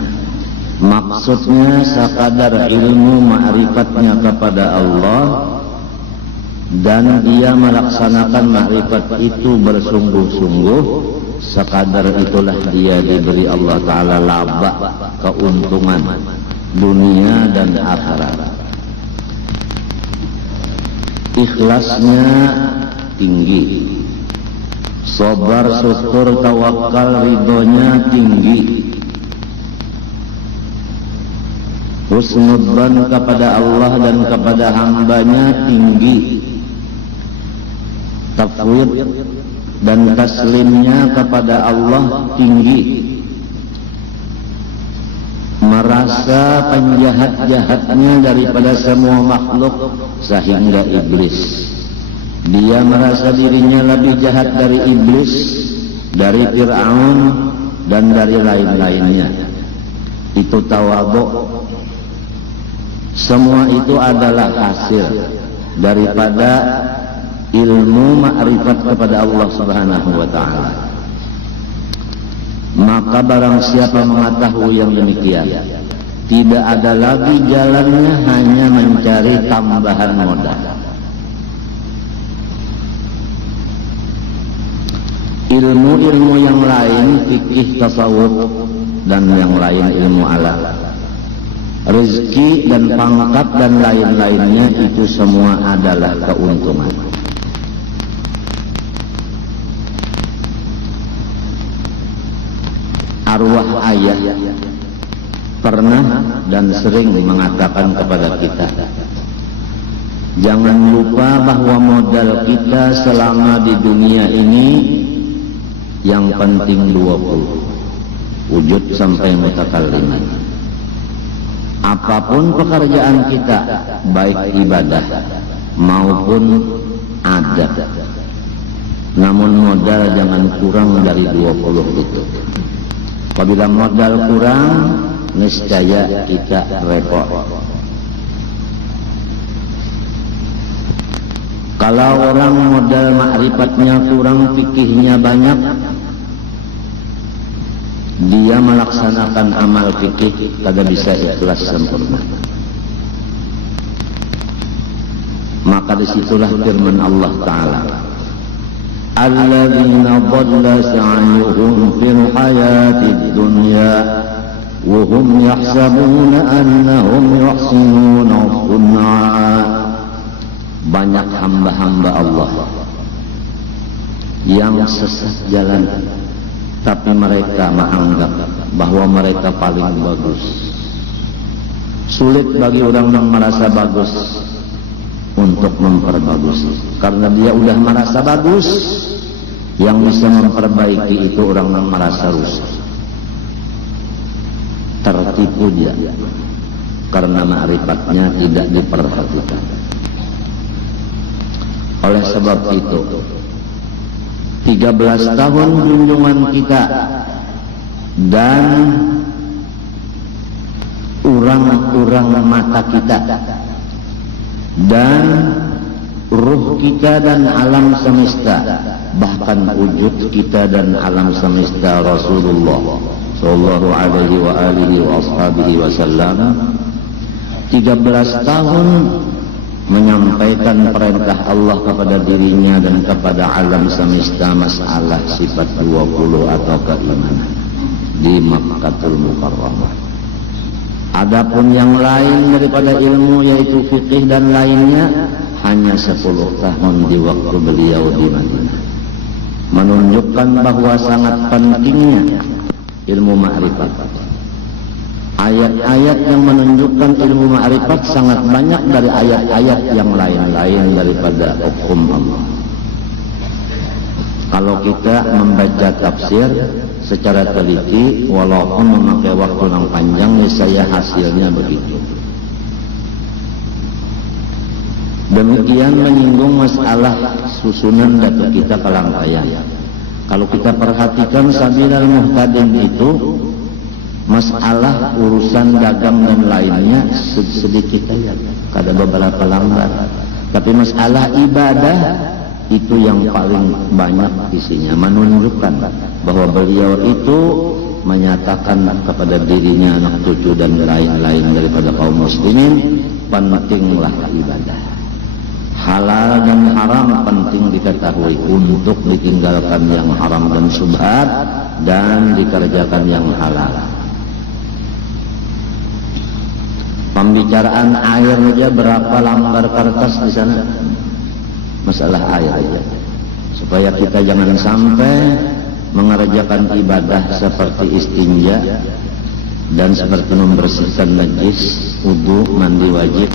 Maksudnya sekadar ilmu ma'rifatnya kepada Allah, dan dia melaksanakan ma'rifat itu bersungguh-sungguh, sekadar itulah dia diberi Allah Ta'ala laba, keuntungan dunia dan akhirat. Ikhlasnya tinggi, sabar, syukur, tawakal, ridhonya tinggi, husnudzan kepada Allah dan kepada hambanya tinggi, tafwid dan taslimnya kepada Allah tinggi, merasa penjahat-jahatnya daripada semua makhluk sehingga iblis. Dia merasa dirinya lebih jahat dari iblis, dari Fir'aun dan dari lain-lainnya. Itu tawadhu. Semua itu adalah hasil daripada ilmu ma'rifat kepada Allah Subhanahu wa ta'ala. Maka barang siapa mengetahui yang demikian, tidak ada lagi jalannya hanya mencari tambahan modal. Ilmu-ilmu yang lain, fikih, tasawuf, dan yang lain ilmu alam, rezeki dan pangkat dan lain-lainnya, itu semua adalah keuntungan. Arwah ayah pernah dan sering mengatakan kepada kita, jangan lupa bahwa modal kita selama di dunia ini yang penting 20, wujud sampai mutakalliman. Apapun pekerjaan kita, baik ibadah maupun adat, namun modal jangan kurang dari 20 itu. Apabila modal kurang, niscaya kita repot. Kalau orang modal ma'rifatnya kurang, fikihnya banyak, dia melaksanakan amal fikih kagak bisa ikhlas sempurna. Maka disitulah firman Allah Ta'ala, alladzina dhalla sa'yuhum fil hayatid dunya wa hum yahsabuna annahum yuhsinuna sun'a. Banyak hamba-hamba Allah yang sesat jalan, tapi mereka menganggap bahwa mereka paling bagus. Sulit bagi orang yang merasa bagus untuk memperbagusi, karena dia udah merasa bagus. Yang bisa memperbaiki itu orang yang merasa rusak. Tertipu dia karena ma'rifatnya tidak diperhatikan. Oleh sebab itu, 13 tahun junjungan kita dan urang-urang mata kita dan ruh kita dan alam semesta, bahkan wujud kita dan alam semesta Rasulullah sallallahu alaihi wa alihi wa ashabihi wasallam, 13 tahun menyampaikan perintah Allah kepada dirinya dan kepada alam semesta masalah sifat 20 atau keimanan di Makkatul Mukarramah. Adapun yang lain daripada ilmu, yaitu fikih dan lainnya, hanya 10 tahun di waktu beliau di Madinah, menunjukkan bahwa sangat pentingnya ilmu ma'rifat. Ayat-ayat yang menunjukkan ilmu ma'rifat sangat banyak dari ayat-ayat yang lain-lain daripada hukum Allah. Kalau kita membaca tafsir secara teliti, walaupun memakai waktu yang panjang, niscaya hasilnya begitu. Demikian menyinggung masalah susunan data kita Palangkaraya. Kalau kita perhatikan Sabilal Muhtadin itu, masalah urusan dagang dan lainnya sedikit aja, ada beberapa lambar. Tapi masalah ibadah itu yang paling banyak isinya, menunjukkan bahwa beliau itu menyatakan kepada dirinya, anak cucu dan lain-lain daripada kaum muslimin, pentinglah ibadah. Halal dan haram penting diketahui untuk ditinggalkan yang haram dan syubhat dan dikerjakan yang halal. Pembicaraan air saja berapa lembar kertas di sana, masalah air aja. Supaya kita jangan sampai mengerjakan ibadah seperti istinja dan seperti membersihkan najis, wudu, mandi wajib,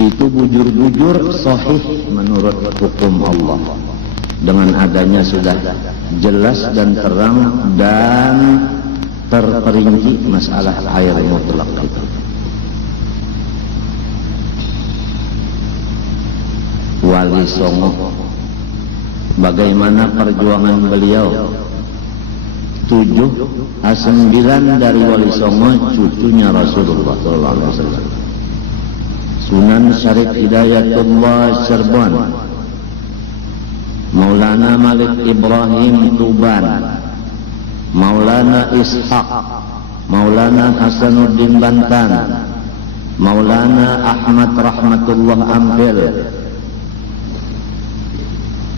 itu bujur-bujur sahih menurut hukum Allah. Dengan adanya sudah jelas dan terang dan terperinci masalah air mutlak itu. Wali Songo, bagaimana perjuangan beliau? 9 dari Wali Songo cucunya Rasulullah SAW. Sunan Syarif Hidayatullah Cirebon, Maulana Malik Ibrahim Tuban, Maulana Ishaq, Maulana Hasanuddin Bantan, Maulana Ahmad Rahmatullah Ampel,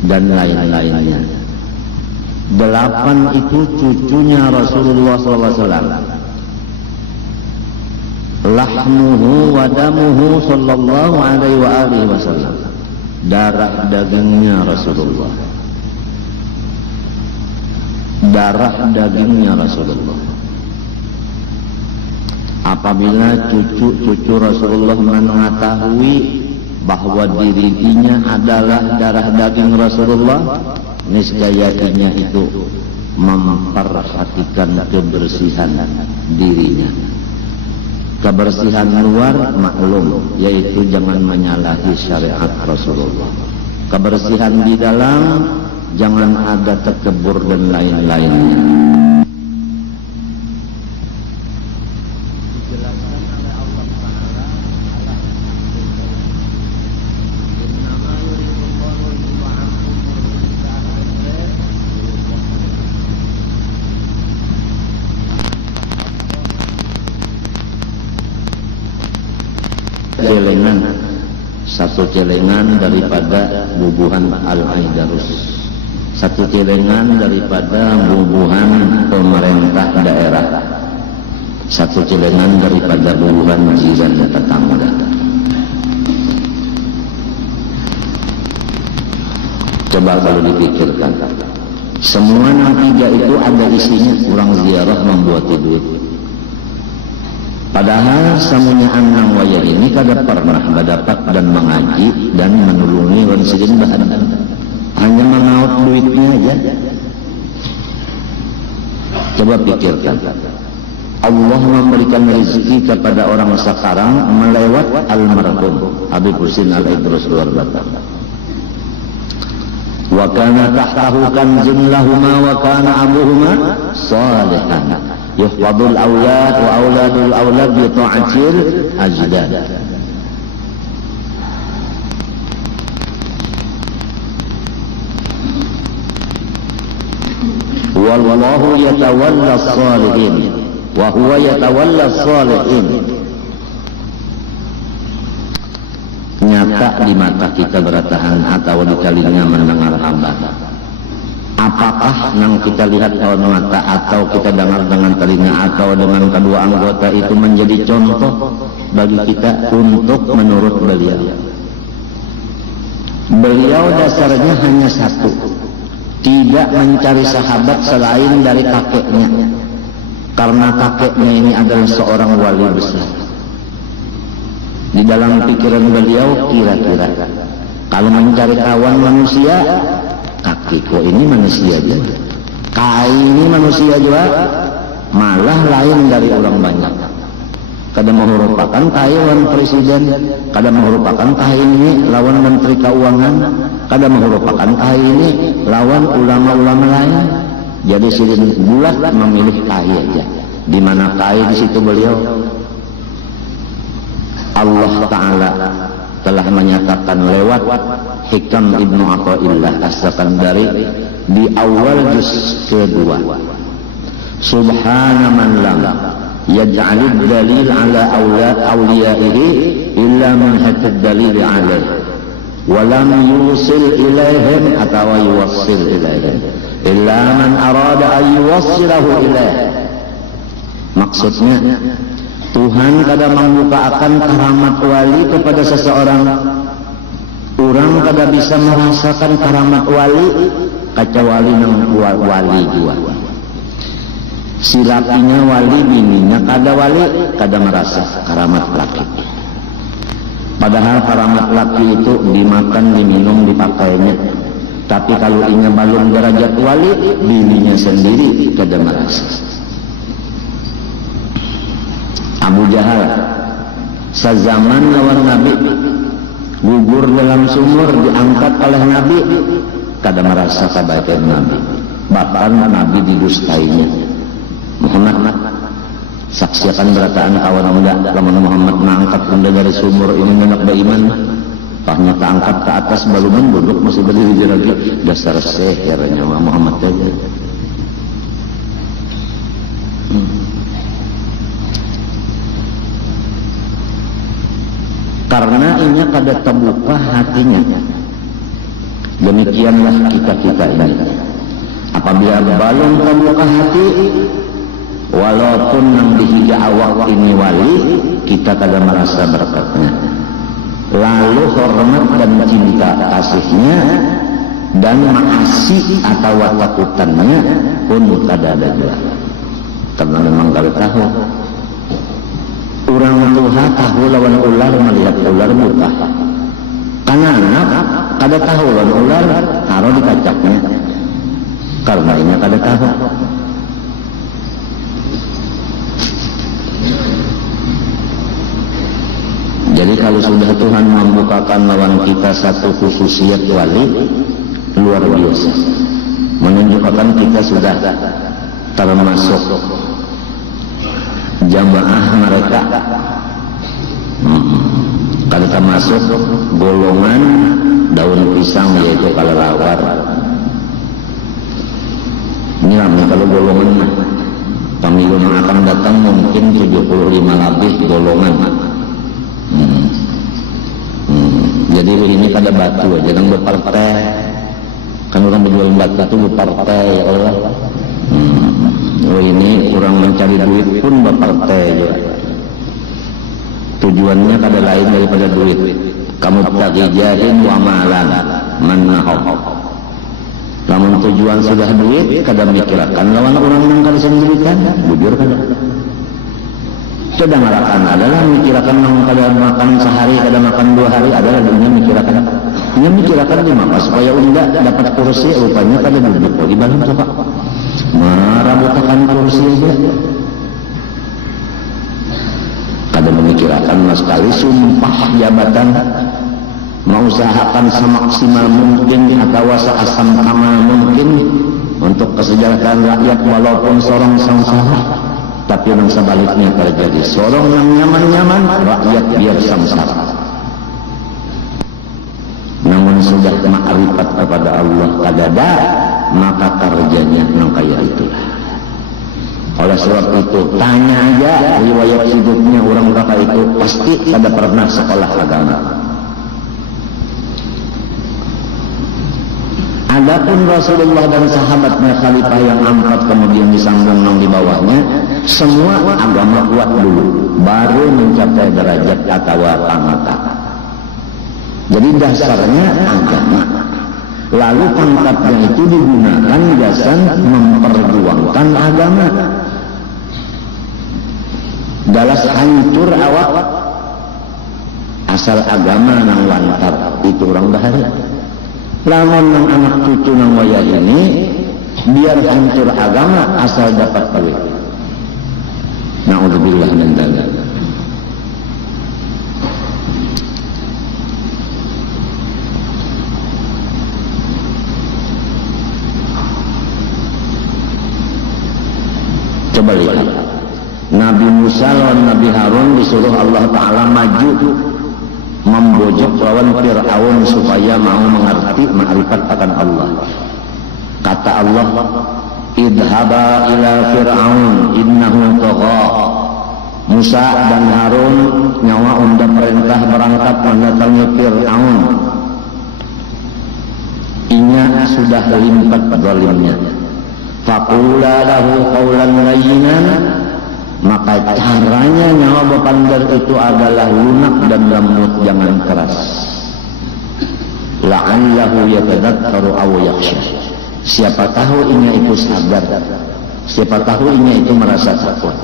dan lain-lainnya. 8 itu cucunya Rasulullah SAW. Lahmuhu wa damuhu sallallahu alaihi wa alihi wasallam, darah dagingnya Rasulullah, darah dagingnya Rasulullah. Apabila cucu-cucu Rasulullah mengetahui bahwa dirinya adalah darah daging Rasulullah, niscayanya itu memperhatikan kebersihan dirinya. Kebersihan luar maklum, yaitu jangan menyalahi syariat Rasulullah. Kebersihan di dalam, jangan ada tekebur dan lain-lainnya. Celengan, satu celengan daripada bubuhan Al-Aidarus, satu celengan daripada bubuhan pemerintah daerah, satu celengan daripada bubuhan jiran tetangga. Coba kalau dipikirkan, semua 3 itu ada isinya, kurang ziarah membuat duit. Padahal samunya anang waya ini kada pernah mendapat dan mengaji dan menulungi wansidin bahan, hanya mengaut duitnya aja. Coba pikirkan, Allah memberikan rezeki kepada orang sekarang melewat almarhum Habib Husin Al-Idrus luar batang. Wa kana tahtahu kanzun lahuma wa kana abuhuma salihan. Yuhfadul awlad wa awladul awlad bi ta'atil ajdad. Wallahu yatawalla as-salihin wa huwa yatawalla as-salihin. Nyata di mata kita bertahan atau di telinga mendengar hamba. Apakah yang kita lihat dengan mata atau kita dengar dengan telinga atau dengan kedua anggota itu menjadi contoh bagi kita untuk menurut beliau? Beliau dasarnya hanya satu, tidak mencari sahabat selain dari kakeknya, karena kakeknya ini adalah seorang wali besar. Di dalam pikiran beliau kira-kira kalau mencari kawan manusia, kakekku ini manusia juga, kai ini manusia juga, malah lain dari orang banyak. Kada merupakan kai lawan presiden, kada merupakan kai ini lawan menteri keuangan, kada merupakan kai ini lawan ulama-ulama lain. Jadi silin bulat memilih kai aja. Di mana kai di situ beliau Allah Ta'ala telah menyatakan lewat Hikam Ibnu Athaillah As-Sakandari di awal juz kedua. Subhana man lam yaj'alid dalil ala awliyaihi illa man hatad dalil alaihi wa lam yusil ilaihim atau yuwassil ilaihim illa man arada an yuwassilahu ilaihi. Maksudnya Tuhan kadang membukakan karamat wali kepada seseorang. Orang kadang bisa merasakan karamat wali kecuali wali jua. Si lakinya wali, bininya kada wali, kada merasa karamat laki. Padahal karamat laki itu dimakan, diminum, dipakainya. Tapi kalau inya belum derajat wali, bininya sendiri kada merasa. Abu Jahal sezaman lawan Nabi, gugur dalam sumur, diangkat oleh Nabi, kada merasa kebaikan Nabi, bahkan Nabi didustainya. Muhammad saksikan berataan kawan muda, lamun Muhammad mengangkat benda dari sumur ini menak beriman, pahnya keangkat ke atas baluman duduk masih berdiri lagi, dasar sehernya Muhammad saja. Karena inya kada terbuka hatinya. Demikianlah kita ini. Apabila belum terbuka hati, walaupun yang dihija awak ini wali, kita kada merasa berkatnya. Lalu hormat dan cinta kasihnya dan maasi atau takutannya pun kada ada juga. Karena memang kada tahu. Orang tua tahu lawan ular, melihat ular buta. Karena anak kada tahu lawan ular, taruh di kacaknya. Karena ini kada tahu. Jadi kalau sudah Tuhan membukakan lawan kita satu khususiat wali, luar biasa. Menunjukkan kita sudah termasuk jamaah mereka, kada termasuk golongan daun pisang yaitu kelelawar. Ini ramai kalau golongan pemilu yang akan datang mungkin 75 lebih golongan. Jadi ini kada batu aja, jangan berpartai. Kan orang berjual batu itu berpartai ya Allah. Oh ini kurang mencari duit pun berpartai juga. Tujuannya kada lain daripada duit. Kamu tagijahin wa malan mannahob. Namun tujuan sudah duit, kada mikirkan lawan orang yang kada sendirikan, bujur kada. Sedang marakan adalah mikirkan yang kada makan sehari, kada makan 2 hari, adalah dunia mikirkan. Dia mikirkan di mana supaya unda dapat kursi, rupanya kada duduk di balam coba. Merabukakan kursi aja. Kada memikirkan sekali sumpah jabatan, mengusahakan semaksimal mungkin atau seasam kamal mungkin untuk kesejahteraan rakyat walaupun sorong samsara. Tapi yang sebaliknya terjadi, sorong yang nyaman-nyaman, rakyat biar samsara. Namun sudah ma'rifat kepada Allah kadada, maka kerjanya yang kaya itulah. Oleh sebab itu, tanya aja riwayat hidupnya orang berapa itu, pasti ada pernah sekolah agama. Adapun Rasulullah dan sahabatnya khalifah yang 4 kemudian disambung di bawahnya, semua agama kuat dulu, baru mencapai derajat atau pangkat. Jadi dasarnya agama. Lalu pangkatnya itu digunakan jasa memperjuangkan agama. Dalas hancur awak asal agama nang lantar itu orang bahaya. Lamun nang anak cucu nang waya ini biar hancur agama asal dapat duit. Na'udzubillah min dzalik. Coba lihat Nabi Musa dan Nabi Harun disuruh Allah Ta'ala maju membujuk lawan Fir'aun supaya mau mengerti ma'rifat akan Allah. Kata Allah, idhaba ila Fir'aun innahu tagha. Musa dan Harun nyawa unda perintah berangkat mendatangi Fir'aun. Inya sudah limpat zalimnya. Faqula lahu qawlan layyinan, maka caranya nyawa bepander itu adalah lunak dan lembut, jangan keras. La'allahu yatadakkaru aw yakhsha. Siapa tahu inya itu sadar, siapa tahu inya itu merasa takut.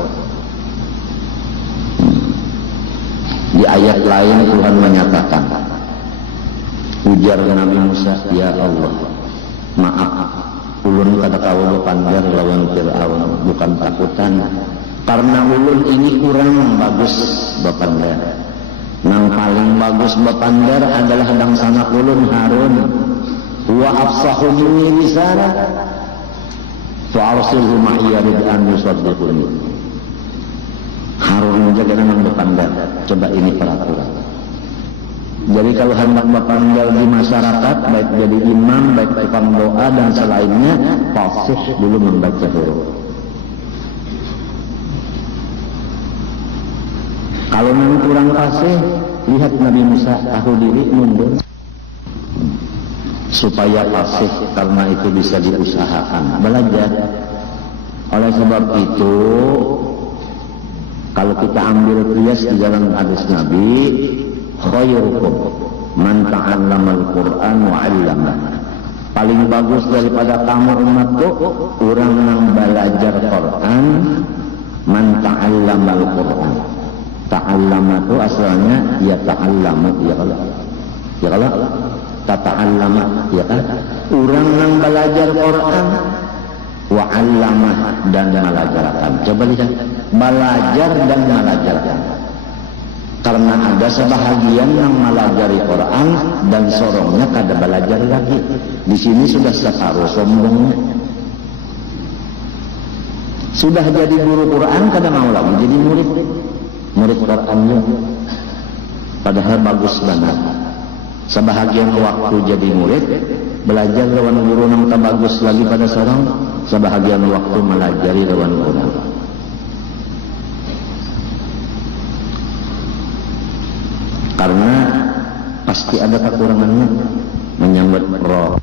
Di ayat lain Tuhan menyatakan, ujar Nabi Musa, ya Allah, maaf, ulun kada kaula bepander lawan Fir'aun, bukan takutan. Karena ulun ini kurang bagus bepander. Nang paling bagus bepander adalah dangsana ulun Harun. Wa afsahu minni lisana fa arsilhu ma'iya rid'an yusaddiquni. Harun menjaga nang bepander. Coba ini peraturan. Jadi kalau hendak bepander di masyarakat, baik jadi imam, baik tukang doa dan selainnya, fasih dulu membaca huruf. Kalau memang kurang fasih, lihat Nabi Musa tahu diri mundur supaya fasih, karena itu bisa diusahakan belajar. Oleh sebab itu, kalau kita ambil kias di dalam hadis Nabi, khairukum man ta'allamal Qur'an wa 'allama. Paling bagus daripada kamu umatku, orang yang belajar Quran, man ta'allamal Qur'an. Ta'allama itu asalnya ya ta'allama, ya kalau ta'allama, ya kan, orang yang belajar Quran wa 'allama dan mengajarkan. Coba lihat, belajar dan mengajarkan. Karena ada sebahagian yang melajari Quran dan sorongnya kada belajar lagi. Di sini sudah separuh sombongnya. Sudah jadi guru Quran kada mau lagi jadi murid Qurannya. Padahal bagus banget. Sebahagian waktu jadi murid, belajar lawan guru yang tak bagus lagi pada sorong. Sebahagian waktu melajari lawan orang. Karena pasti ada kekurangannya menyambut roh.